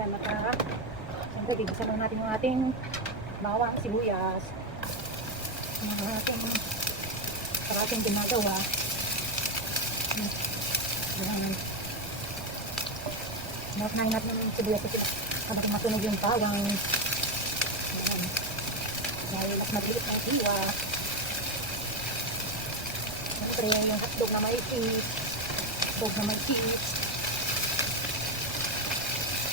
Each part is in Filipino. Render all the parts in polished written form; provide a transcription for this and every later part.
Talaga. Siyempre, gigisa lang natin yung ating bawang sibuyas. Yung ating parating ginagawa. Ayan. Nakakain natin yung sibuyas kasi habang masunog yung bawang. Ayan. Dahil mas mabilis ang iwa. Siyempre, yung hotdog na may cheese. Hotdog na may cheese.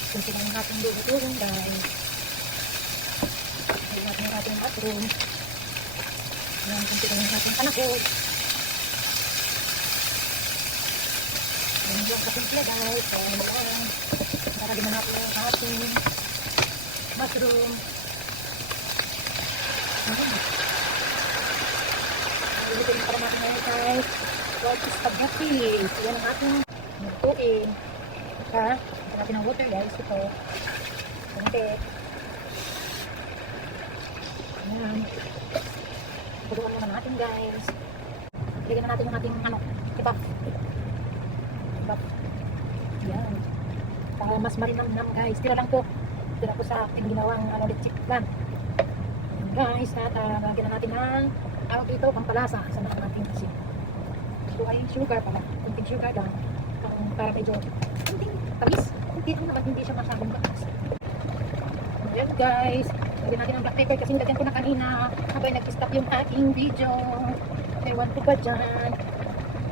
Kunti lang yung ating lulutuin guys. Kunti natin yung ating mushroom. Ayan, kunti lang yung ating panakot. Ayan yung kasimple guys. Ayan lang. Para din natin yung ating mushroom. Ayan. Lulutuin pa natin ngayon guys. Pork spaghetti. Ayan ang ating lutuin. Ha? Natin ng water guys, ito konti ayan puluan muna natin guys, ilagyan na natin yung ating kebab ayan para mas marinam-nam guys, tira lang to sa ating ginawang lechip plan guys, at lagyan na natin ng awag ito pampalasa sa mga natin kasi ito ay sugar pala, kunting sugar lang para medyo kunting tamis. Hindi naman, hindi siya masyadong bakas. Ayan guys, lagyan natin ang black pepper kasi nilagyan ko na kanina habang nag-stop yung ating video. Ewan ko ba dyan.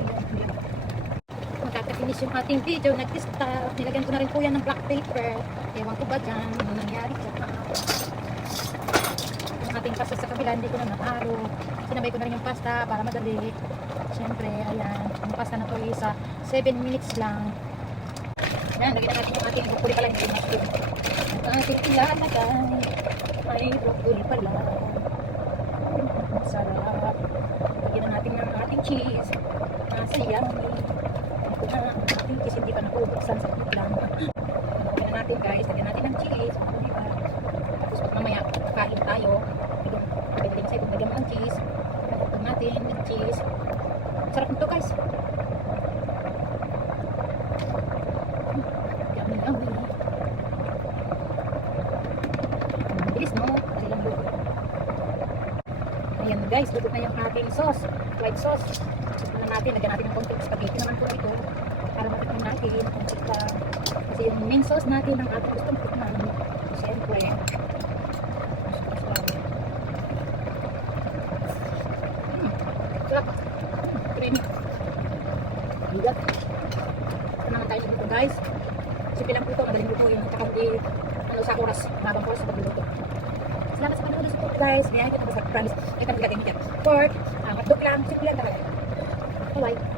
Ayan. Magkaka-finish yung ating video, nag-stop. Nilagyan ko na rin po yan ng black pepper. Ewan ko ba dyan, ano nangyari dyan. Yung ating pasta sa kabila, hindi ko na nataro. Sinabay ko na rin yung pasta para madali. Siyempre, ayan, yung pasta na to isa 7 minutes lang. Ayan, lagyan natin yung ating broccoli pala, hindi natin. Ang ating ilalagay ay broccoli pala. Sarap. Lagyan natin yung ating cheese. Nasa yummy. Ito na ang ating cheese, hindi pa nakubuksan sa lang. Lagyan natin guys, lagyan natin ng cheese. Tapos mamaya, kain tayo. Pwede din sa itong lagyan mo ng cheese. Lagyan natin ng cheese. Sarap nito guys. Bilis no? Kasi lang luto. Ayan guys, luto na yung ating sauce. White sauce. Gusto na natin, lagyan natin ng konting spaghetti naman po ito. Para matikman natin. Kasi yung main sauce natin ang ating gustong tikman. Siyempre. Sarap. Creamy. Bigat. Ito naman tayo dito guys. Sipi lang po ito, madaling lutuin. At saka hindi sa oras, mabang oras sa pagluluto. Salamat sa panonood sa ito guys. Ngayon kita sa promise. Ito ang gagawin niya. Pork, hotdog lang, simple lang talaga. Bye-bye.